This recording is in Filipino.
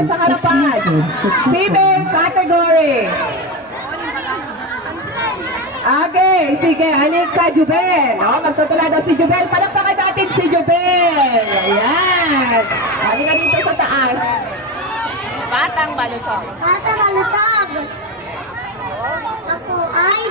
dito sa harapan. Female category. Okay, sige, halika Jubel. Magtutula daw si Jubel. Palakpakan natin si Jubel. Ayan. Halika dito sa taas. Batang Balusog. Batang Balusog. Ako ay